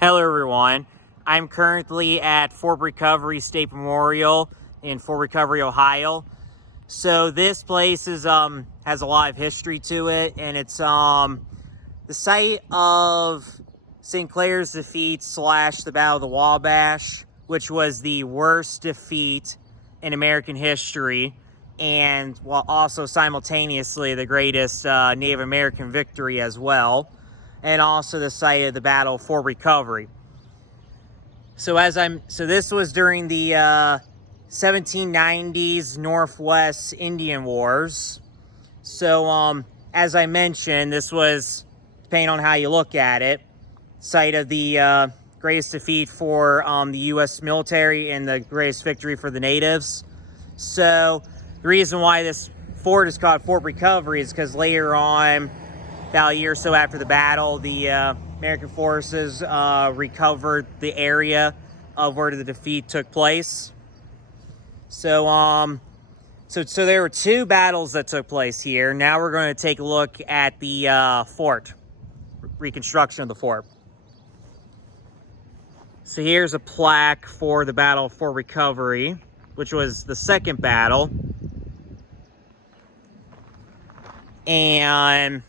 Hello everyone, I'm currently at Fort Recovery State Memorial in Fort Recovery, Ohio. So this place is has a lot of history to it, and it's the site of Sinclair's defeat / the Battle of the Wabash, which was the worst defeat in American history, and while also simultaneously the greatest Native American victory as well, and also the site of the Battle of Fort Recovery. So this was during the 1790s Northwest Indian Wars. So as I mentioned, this was, depending on how you look at it, site of the greatest defeat for the U.S. military and the greatest victory for the natives. So the reason why this fort is called Fort Recovery is because later on, about a year or so after the battle, the American forces recovered the area of where the defeat took place. So there were two battles that took place here. Now we're going to take a look at the fort, reconstruction of the fort. So here's a plaque for the Battle of Fort Recovery, which was the second battle. And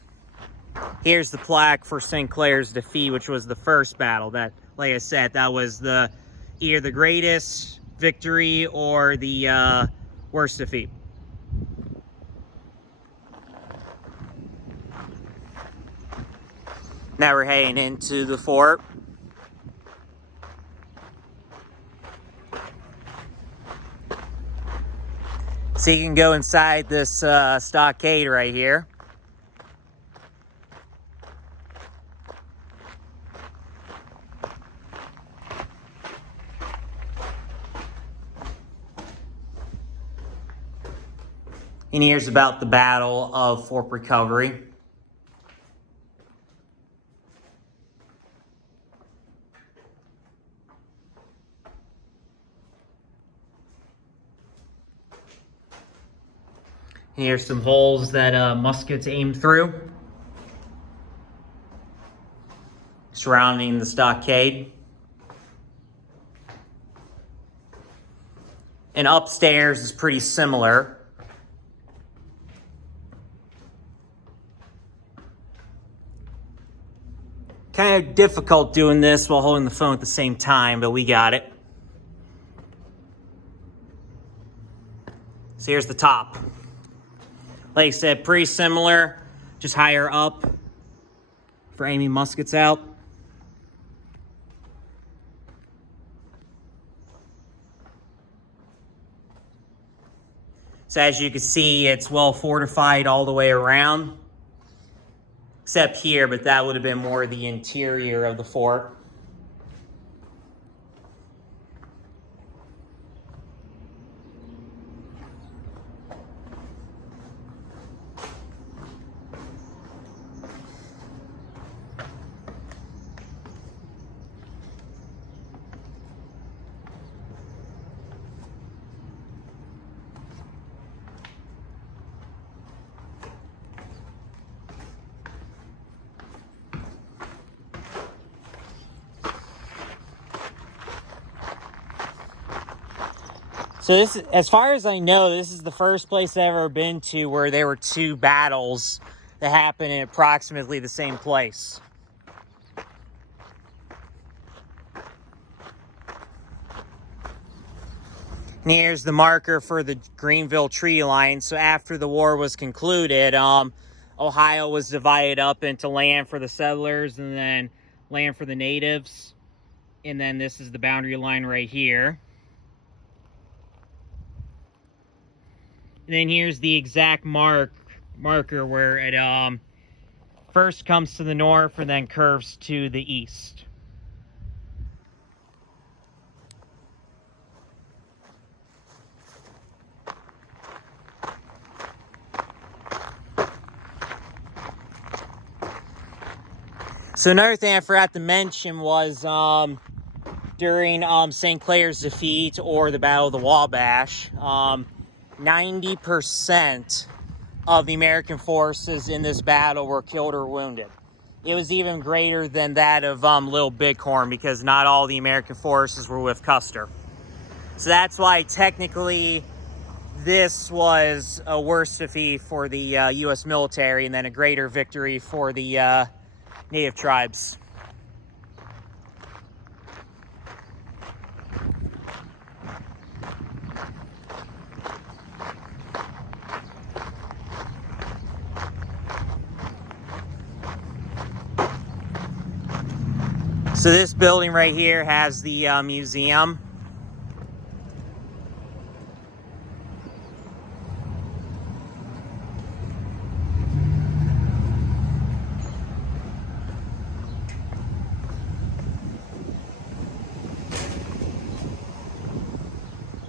here's the plaque for Sinclair's defeat, which was the first battle. That, like I said, that was either the greatest victory or the worst defeat. Now we're heading into the fort. So you can go inside this stockade right here. And here's about the Battle of Fort Recovery. And here's some holes that muskets aimed through, surrounding the stockade. And upstairs is pretty similar. Kind of difficult doing this while holding the phone at the same time, but we got it. So here's the top. Like I said, pretty similar, just higher up for aiming muskets out. So as you can see, it's well fortified all the way around. Except here, but that would have been more the interior of the fort. So this, as far as I know, this is the first place I've ever been to where there were two battles that happened in approximately the same place. And here's the marker for the Greenville Treaty Line. So after the war was concluded, Ohio was divided up into land for the settlers and then land for the natives. And then this is the boundary line right here. And then here's the exact marker where it first comes to the north and then curves to the east. So another thing I forgot to mention was during Sinclair's defeat or the Battle of the Wabash, 90% of the American forces in this battle were killed or wounded. it was even greater than that of Little Bighorn, because not all the American forces were with Custer. So that's why technically this was a worse defeat for the U.S. military and then a greater victory for the native tribes. So this building right here has the museum.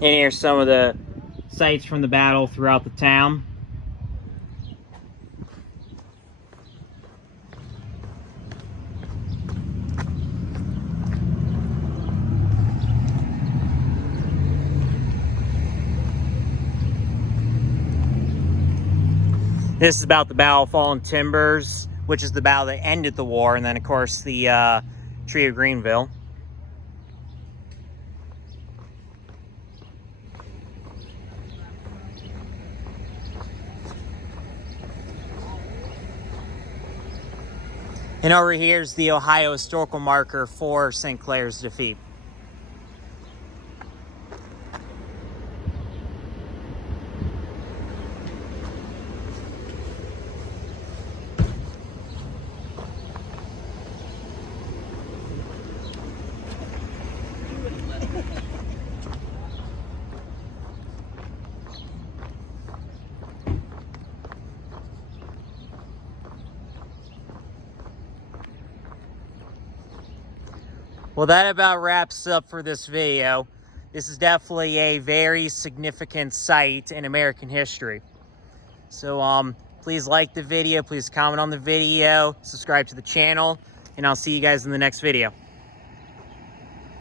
And here's some of the sights from the battle throughout the town. This is about the Battle of Fallen Timbers, which is the battle that ended the war, and then of course the Tree of Greenville. And over here is the Ohio historical marker for St. Clair's defeat. Well, that about wraps up for this video. This is definitely a very significant site in American history. So please like the video, please comment on the video, subscribe to the channel, and I'll see you guys in the next video.